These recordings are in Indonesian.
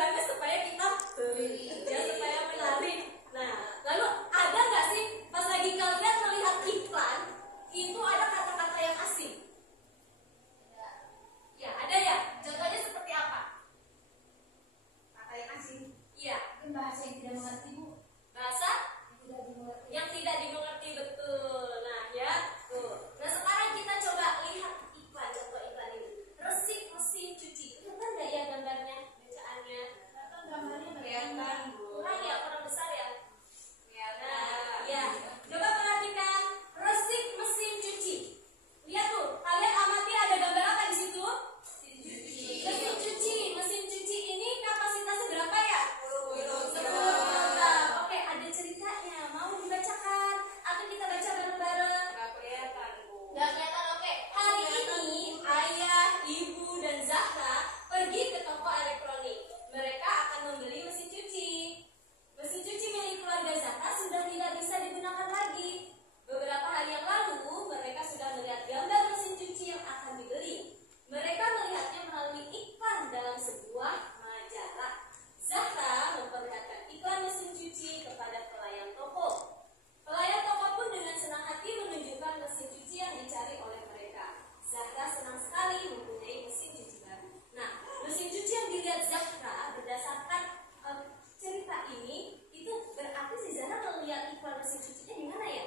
tujuannya supaya kita beli, ya, supaya menarik. Nah, lalu ada nggak sih pas lagi kalian melihat iklan itu ada kata-kata yang asing? Ya, ada ya. Contohnya seperti apa? Kata yang asing. Iya. Mungkin bahasa yang tidak mengerti, Bu. Bahasa Tidak dimengerti. yang tidak dimengerti, betul. Nah, ya, tuh. Nah, sekarang kita coba lihat iklan, contoh iklan ini. Resik mesin cuci. Kelihatan nggak ya gambarnya, bacaannya? Kelihatan gambarnya Kelihatan. Kurang ya, kurang besar ya? Kelihatan. Nah, ya. Coba perhatikan resik mesin cuci. Lihat tuh, kalian amati ada gambar apa di situ? Mesin cuci. Mesin cuci ini kapasitasnya berapa ya? 10 kilogram. Oke, ada ceritanya. Mau dibacakan atau kita baca bareng-bareng? Nggak kelihatan, Bu. Nggak kelihatan. Oke. Hari ini ayah, ibu, dan Zahra pergi ke toko elektronik. Mereka akan membeli mesin cuci. Mesin cuci milik keluarga Zahra sudah tidak bisa digunakan lagi. Beberapa hari yang lalu, mereka sudah melihat gambar mesin cuci yang akan dibeli. Mereka melihatnya melalui iklan dalam sebuah majalah. Zahra memperlihatkan iklan mesin cuci kepada pelayan toko. Pelayan toko pun dengan senang hati menunjukkan mesin cuci yang dicari oleh mereka. Zahra senang sekali mempunyai mesin cuci baru. Nah, mesin cuci yang dilihat Zahra berdasarkan cerita ini, itu berarti si Zahra melihat iklan mesin cucinya di mana ya?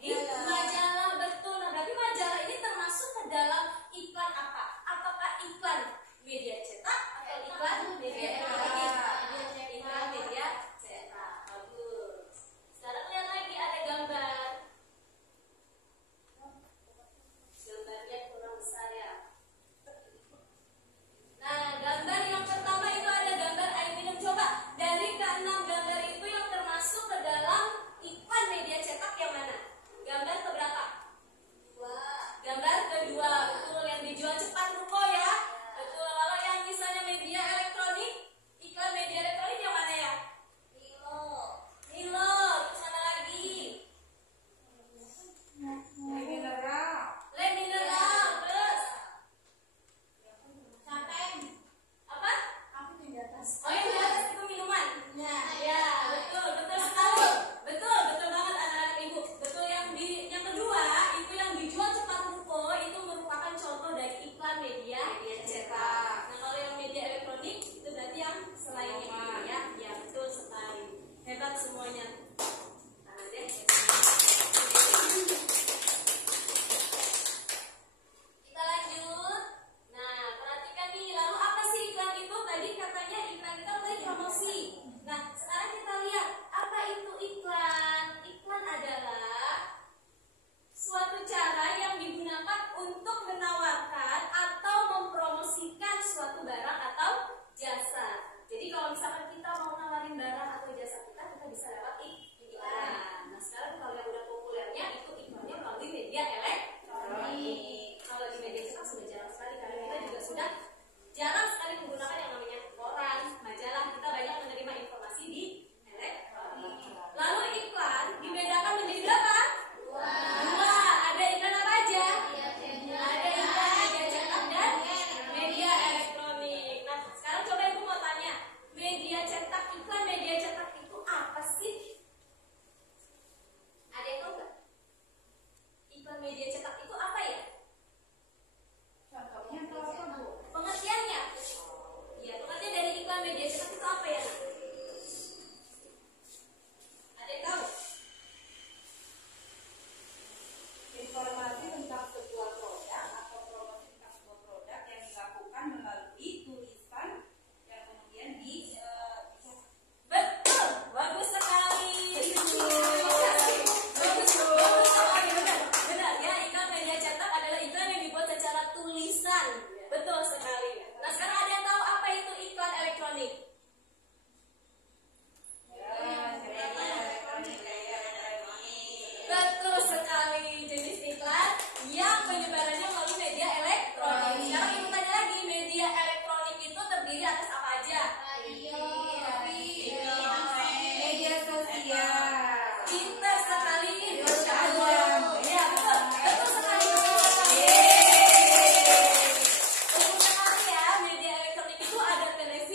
Di majalah, betul. Nah, berarti majalah ini termasuk ke dalam iklan apa? Apakah iklan media cetak atau iklan media elektronik? Iklan media cetak. Bagus. Sekarang lihat lagi ada gambar. Gambarnya kurang besar ya. Nah, gambar yang pertama itu ada gambar air minum. Coba dari ke-6 gambar itu yang termasuk ke dalam iklan media cetak yang mana? Gambar keberapa? Gambar kedua, betul, yang dijual cepat ruko ya. Betul. Kalau yang misalnya media elektronik, iklan media elektronik yang mana ya? Nilo. Terus mana lagi? Mineral. Le Mineral. Terus Catem. apa? Apa itu di atas? Oh, yang di atas itu minuman. Nah, Ya, betul, betul sekali. Betul, betul banget anak-anak ibu. Betul, yang kedua itu yang dijual cepat ruko itu merupakan contoh dari iklan media cetak. Nah, kalau yang media elektronik itu berarti yang selainnya itu ya. Ya, betul sekali. Hebat semuanya. Nah, deh. Kita lanjut. Nah, perhatikan nih, lalu apa sih iklan itu? Tadi katanya iklan itu tadi promosi. Nah, sekarang kita lihat apa itu iklan. Iklan adalah suatu cara yang digunakan untuk menawarkan atau mempromosikan suatu barang atau jasa. Jadi kalau misalkan kita mau nawarin barang atau jasa kita bisa dapat iklan. Nah, sekarang kalau yang udah populernya itu iklannya melalui media elektronik. Kalau di media cetak sudah jarang sekali karena kita juga sudah jarang sekali menggunakan yang namanya koran, majalah. Kita banyak menerima informasi di elektronik. Lalu iklan dibedakan menjadi berapa? Dua. Ada iklan apa aja? Ada iklan media cetak dan media elektronik. Nah, sekarang coba ibu mau tanya, media cetak, iklan media cetak itu apa sih? Ada yang tahu nggak? Iklan media cetak itu apa ya? contohnya itu apa, Bu? Pengertiannya? Iya, pengertian dari iklan media cetak itu apa ya? Ada yang tahu? Informasi tentang sebuah produk atau promosi tentang sebuah produk yang dilakukan melalui tulisan yang kemudian dicetak. Betul, bagus sekali. Bagus sekali, benar ya. Iklan media cetak adalah iklan yang dibuat secara tulisan. Betul sekali. Nah, sekarang ada yang tahu apa itu iklan elektronik? Betul sekali, jenis iklan yang penyebarannya melalui media elektronik. Sekarang ibu tanya lagi, media elektronik itu terdiri atas apa aja? Media sosial. Pintar sekali, Masya Allah. Ya, betul, betul sekali. Betul sekali ya, media elektronik itu ada televisi,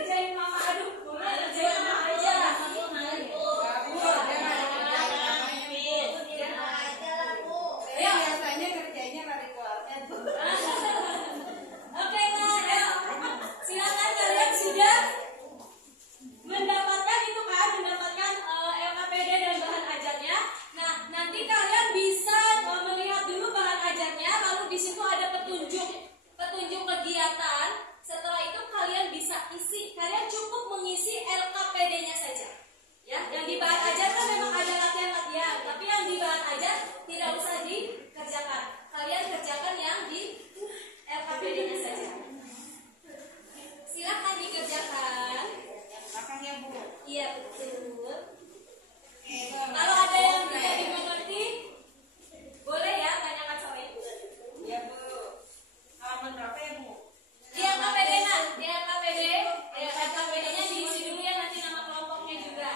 ngerjain mama. Aduh, mama ngerjain mama aja. Biasanya kerjanya lari keluarga tuh. Oke, nah, ayo. Silakan kalian sudah mendapatkan itu kan, mendapatkan LKPD dan bahan ajarnya. Nah, nanti kalian bisa melihat dulu bahan ajarnya, lalu di situ ada petunjuk kegiatan. Setelah itu kalian bisa isi. Kalian cukup mengisi LKPD-nya saja. Ya, yang di bahan ajar kan memang ada latihan-latihan, tapi yang di bahan ajar tidak usah dikerjakan. Kalian kerjakan yang di LKPD-nya saja. Silakan dikerjakan. Yang belakang ya, Bu. Iya, betul. Kalau ada yang tidak dimengerti, boleh ya tanyakan sama ibu. Iya, Bu. Halaman berapa ya, Bu? Di LKPD, nah, di LKPD, LKPD-nya diisi dulu ya, nanti nama kelompoknya juga.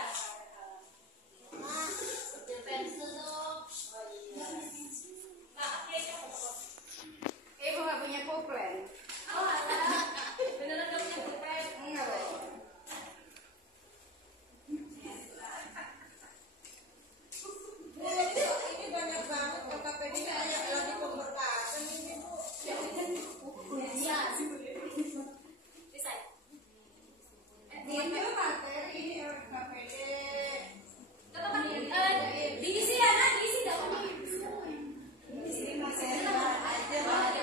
Nah, oke, Ibu nggak punya pulpen? oh, alah. Beneran gak punya pulpen? Enggak, Bu. Ini banyak banget KKPD-nya, lagi pemberkasan ini, Bu. Iya. Bisa. Ini materi ini KKPD. Tetap diisi ya, nah, diisi dong. Ini materi aja.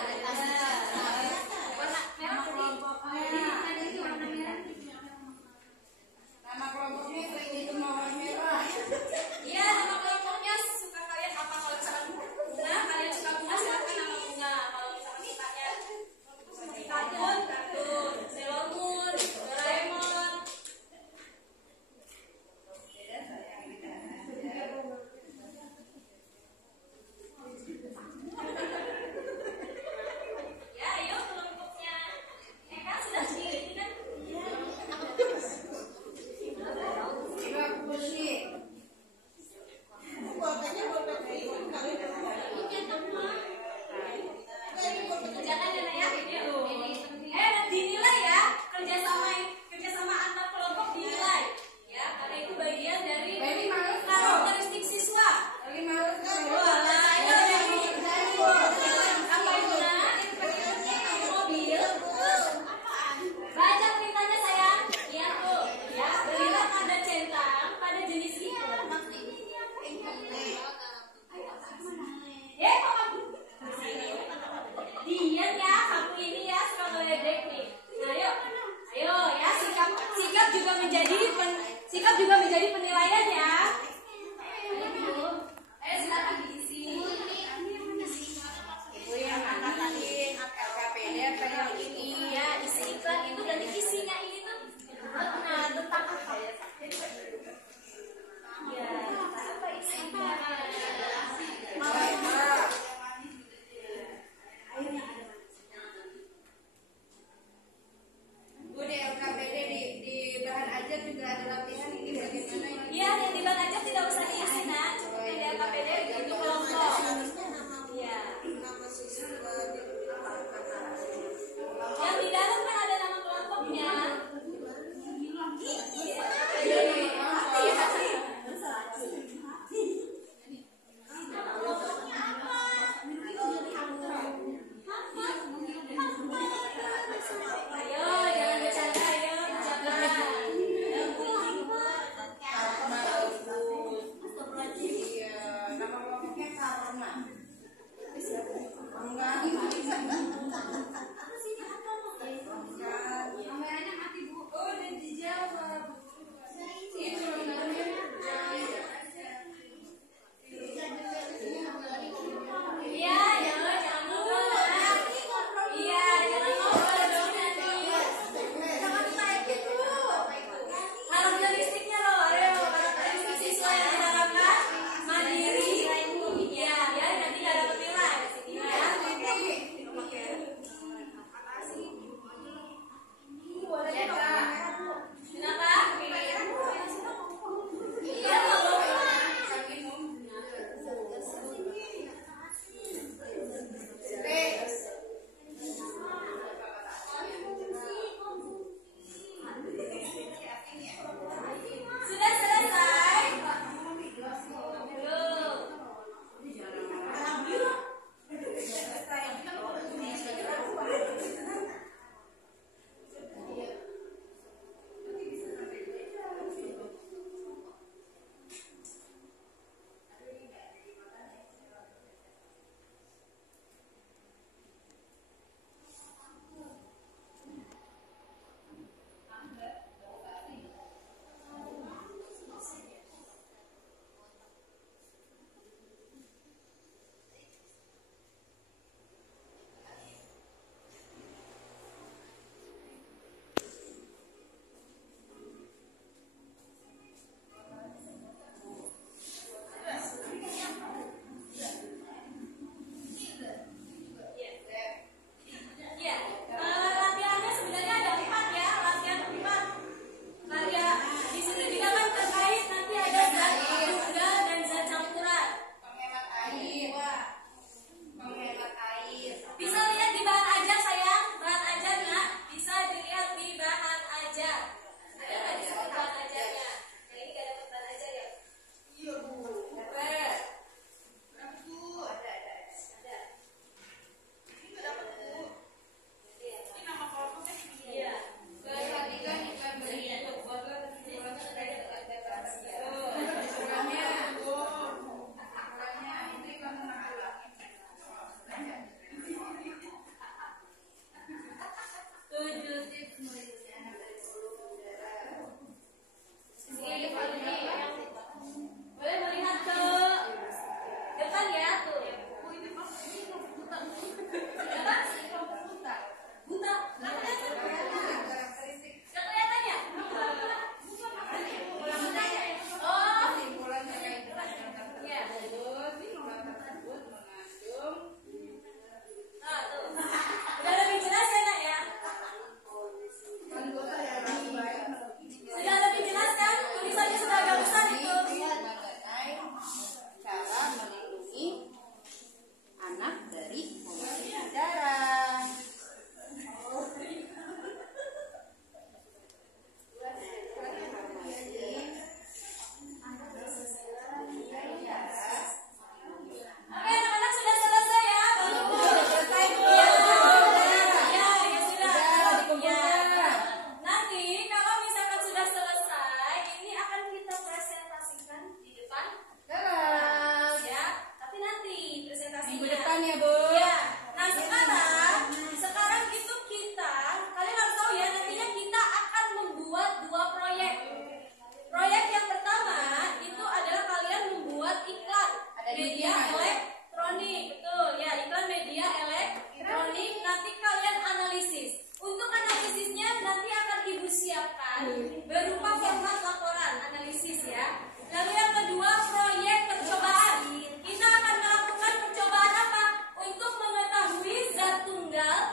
tunggal,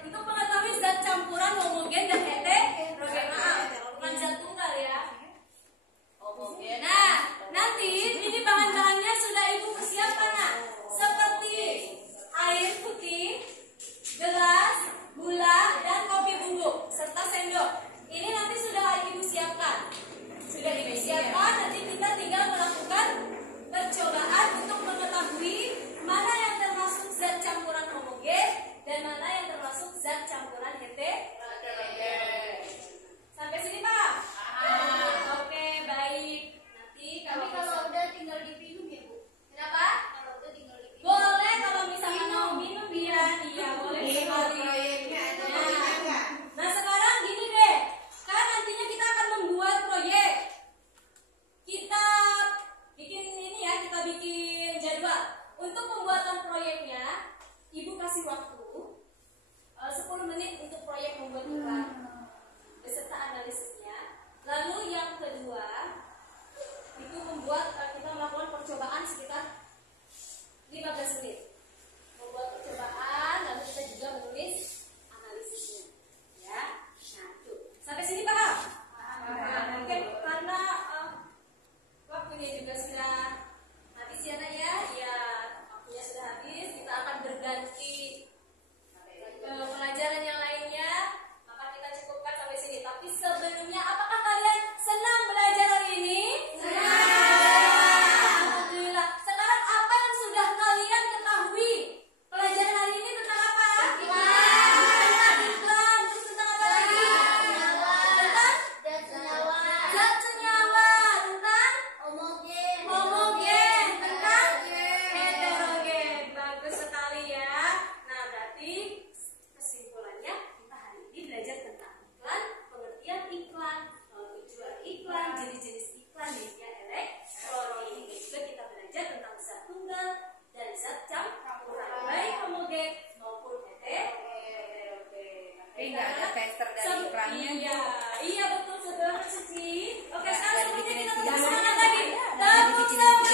untuk mengetahui zat campuran homogen dan heterogen. Maaf, bukan zat tunggal ya. Homogen. Nah, nanti ini bahan-bahannya sudah ibu persiapkan, nah, seperti air putih, gelas, gula, dan kopi bubuk serta sendok. Ini nanti sudah ibu siapkan. Sudah ibu siapkan, nanti kita tinggal melakukan percobaan untuk mengetahui mana yang termasuk zat campuran homogen dan mana yang termasuk zat campuran heterogen. Sampai sini Pak? Oke, baik. Nanti Tapi kalau udah tinggal diminum ya Bu. kenapa? Kalau udah tinggal diminum. Boleh kalau misalkan mau minum ya, iya boleh sekali. Proyeknya ada proyeknya enggak? Nah sekarang gini deh, kan nantinya kita akan membuat proyek. Kita bikin ini ya, kita bikin jadwal. Untuk pembuatan proyeknya, ibu kasih waktu 10 menit untuk proyek membuat iklan beserta analisisnya. Lalu yang kedua, itu kita melakukan percobaan sekitar 15 menit. Membuat percobaan, lalu kita juga menulis analisisnya. Ya, nah tuh. Sampai sini paham? Nah, oke, karena waktunya juga sudah habis ya nak ya. Ya, waktunya sudah habis. Kita akan berganti ke pelajaran yang lainnya. Maka kita cukupkan sampai sini. Tapi sebelumnya, apakah kalian senang belajar hari ini? Alhamdulillah. Sekarang apa yang sudah kalian ketahui? Pelajaran hari ini tentang apa? Tentang iklan. Terus tentang apa lagi? Tentang Dan senyawa. zat senyawa. Tentang Homogen. homogen. Tentang heterogen. Bagus sekali ya. Nah, berarti kesimpulannya kita hari ini belajar tentang iklan, pengertian iklan, tujuan iklan, jenis-jenis iklan di media elektronik. Juga kita belajar tentang zat tunggal dan zat campuran, baik homogen maupun heterogen. Tapi nggak ada tester dari iklannya. Iya betul, saudara Cici. Oke, sekarang Ada seperti bikin kita video. semangat lagi. Ada Tepuk bikin semangat.